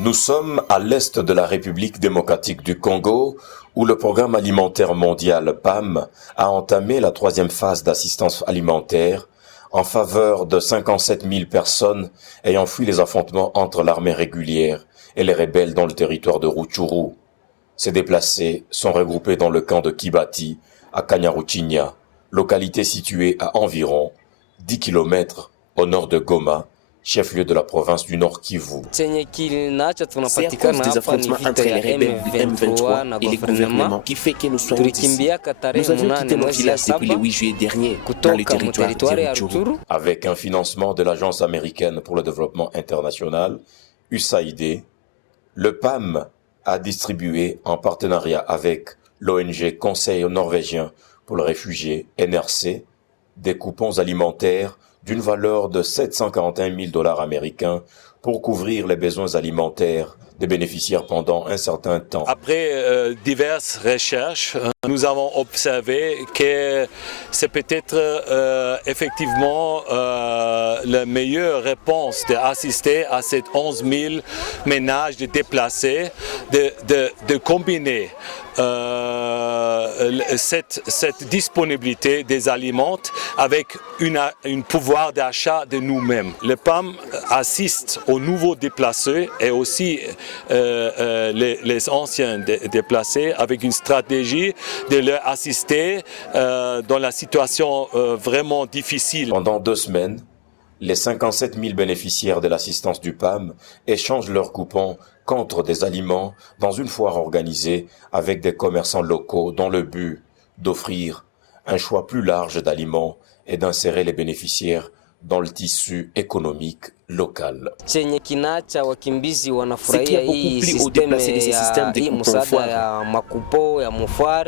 Nous sommes à l'est de la République démocratique du Congo, où le Programme alimentaire mondial PAM a entamé la 3e phase d'assistance alimentaire en faveur de 57 000 personnes ayant fui les affrontements entre l'armée régulière et les rebelles dans le territoire de Rutshuru. Ces déplacés sont regroupés dans le camp de Kibati, à Kanyaruchinya, localité située à environ 10 km au nord de Goma, chef-lieu de la province du Nord Kivu. C'est à cause des affrontements entre les rebelles du M23 et les gouvernements qui fait que nous soyons ici. Nous avions quitté nos villages depuis le 8 juillet dernier dans le territoire de Rutshuru. Avec un financement de l'Agence américaine pour le développement international, USAID, le PAM a distribué en partenariat avec l'ONG Conseil norvégien pour les réfugiés, NRC, des coupons alimentaires d'une valeur de 741 000 $ américains pour couvrir les besoins alimentaires des bénéficiaires pendant un certain temps. Après diverses recherches, nous avons observé que c'est peut-être effectivement la meilleure réponse d'assister à ces 11 000 ménages de déplacés, de combiner cette disponibilité des aliments avec un pouvoir d'achat de nous-mêmes. Le PAM assiste aux nouveaux déplacés et aussi les anciens déplacés avec une stratégie de leur assister dans la situation vraiment difficile. Pendant 2 semaines, les 57 000 bénéficiaires de l'assistance du PAM échangent leurs coupons contre des aliments dans une foire organisée avec des commerçants locaux dans le but d'offrir un choix plus large d'aliments et d'insérer les bénéficiaires dans le tissu économique local. Ce qui a beaucoup plu aux déplacés de ce système de coupons foire,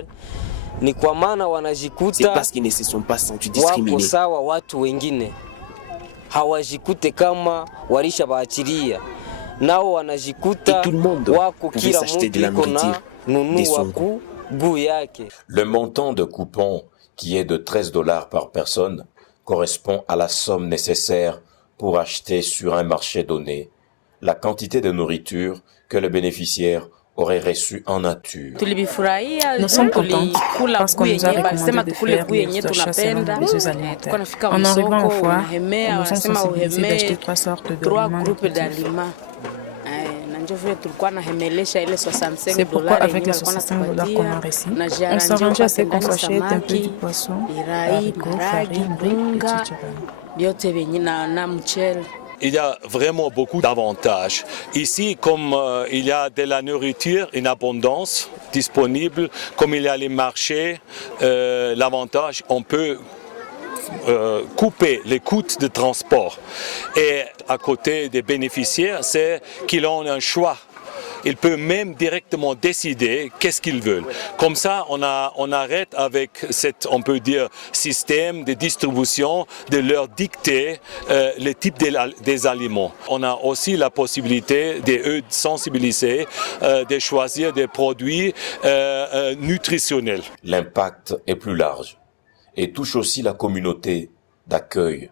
c'est parce qu'ils ne se sont pas sentis discriminés. Et tout le monde pouvait s'acheter de la nourriture de son goût. Le montant de coupon, qui est de 13 $ par personne, correspond à la somme nécessaire pour acheter sur un marché donné la quantité de nourriture que le bénéficiaire aurait reçue en nature. Nous sommes contents parce qu'on nous a recommandé de faire nos achats selon les besoins alimentaires. En arrivant au foire, nous nous sommes sensibilisés d'acheter 3 sortes d'aliments. C'est pourquoi avec les 65 $ qu'on a reçus, on s'arrangeait à ce qu'on s'achète un peu du poisson, haricots, farine, riz, petits cheveux. Il y a vraiment beaucoup d'avantages. Ici, comme il y a de la nourriture en abondance disponible, comme il y a les marchés, l'avantage, on peut couper les coûts de transport. Et à côté des bénéficiaires, c'est qu'ils ont un choix. Ils peuvent même directement décider qu'est-ce qu'ils veulent. Comme ça, on arrête avec cet, on peut dire, système de distribution de leur dicter le type des aliments. On a aussi la possibilité de sensibiliser, de choisir des produits nutritionnels. L'impact est plus large et touche aussi la communauté d'accueil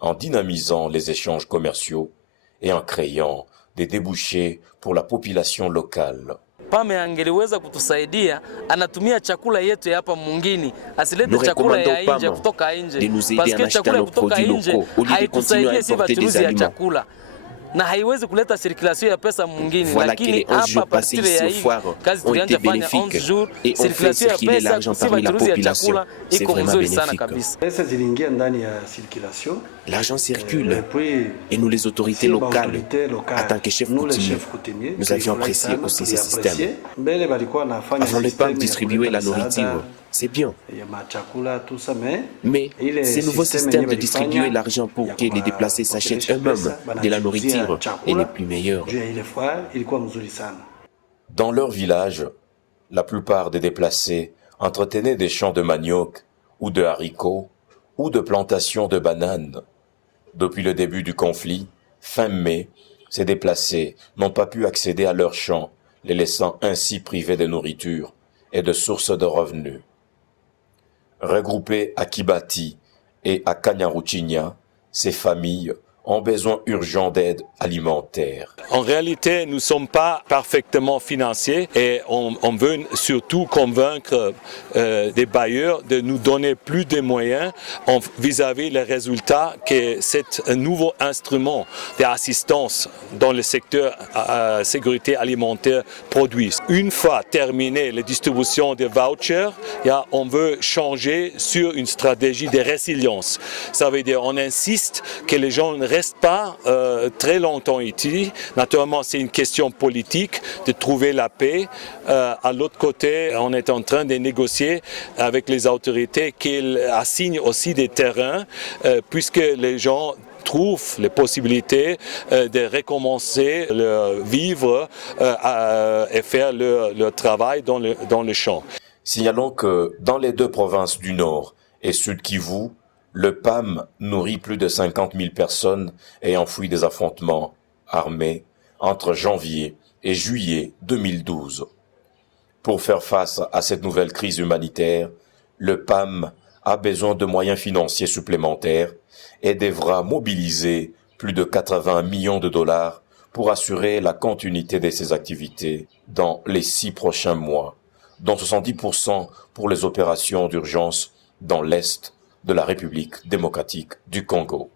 en dynamisant les échanges commerciaux et en créant des débouchés pour la population locale. PAM angeliweza kutusaidia, anatumia chakula yetu ya hapa mwingine, asilete chakula ya nje kutoka nje, parce chakula kutoka nje haitusaidia sisi wachuruzi ya chakula na haiwezi kuleta circulation ya pesa mwingine, lakini hapa partir ya hii kazi tulianza fanya 11 jours, circulation ya pesa sisi wachuruzi ya chakula iko mzuri sana kabisa. Pesa ziliingia ndani ya circulation. L'argent circule et nous les autorités locales, en tant que chefs coutumiers, nous avions apprécié aussi ce système. Avant le PAM distribuer la nourriture, c'est bien. Mais ce nouveau système de distribuer l'argent pour que les déplacés s'achètent eux-mêmes de la nourriture est le plus meilleur. Dans leur village, la plupart des déplacés entretenaient des champs de manioc ou de haricots ou de plantations de bananes. Depuis le début du conflit, fin mai, ces déplacés n'ont pas pu accéder à leurs champs, les laissant ainsi privés de nourriture et de sources de revenus. Regroupées à Kibati et à Kanyaruchinya, ces familles ont besoin urgent d'aide alimentaire. En réalité, nous ne sommes pas parfaitement financiers et on veut surtout convaincre des bailleurs de nous donner plus de moyens vis-à-vis les résultats que cet nouveau instrument d'assistance dans le secteur sécurité alimentaire produit. Une fois terminée la distribution des vouchers, on veut changer sur une stratégie de résilience. Ça veut dire qu'on insiste que les gens ne restent pas très longtemps ici. Naturellement, c'est une question politique de trouver la paix. À l'autre côté, on est en train de négocier avec les autorités qu'ils assignent aussi des terrains, puisque les gens trouvent les possibilités de recommencer leur vivre et faire leur travail dans le champ. Signalons que dans les deux provinces du Nord et Sud Kivu, le PAM nourrit plus de 50 000 personnes ayant fui des affrontements armés entre janvier et juillet 2012. Pour faire face à cette nouvelle crise humanitaire, le PAM a besoin de moyens financiers supplémentaires et devra mobiliser plus de 80 millions de dollars pour assurer la continuité de ses activités dans les 6 prochains mois, dont 70% pour les opérations d'urgence dans l'Est de la République démocratique du Congo.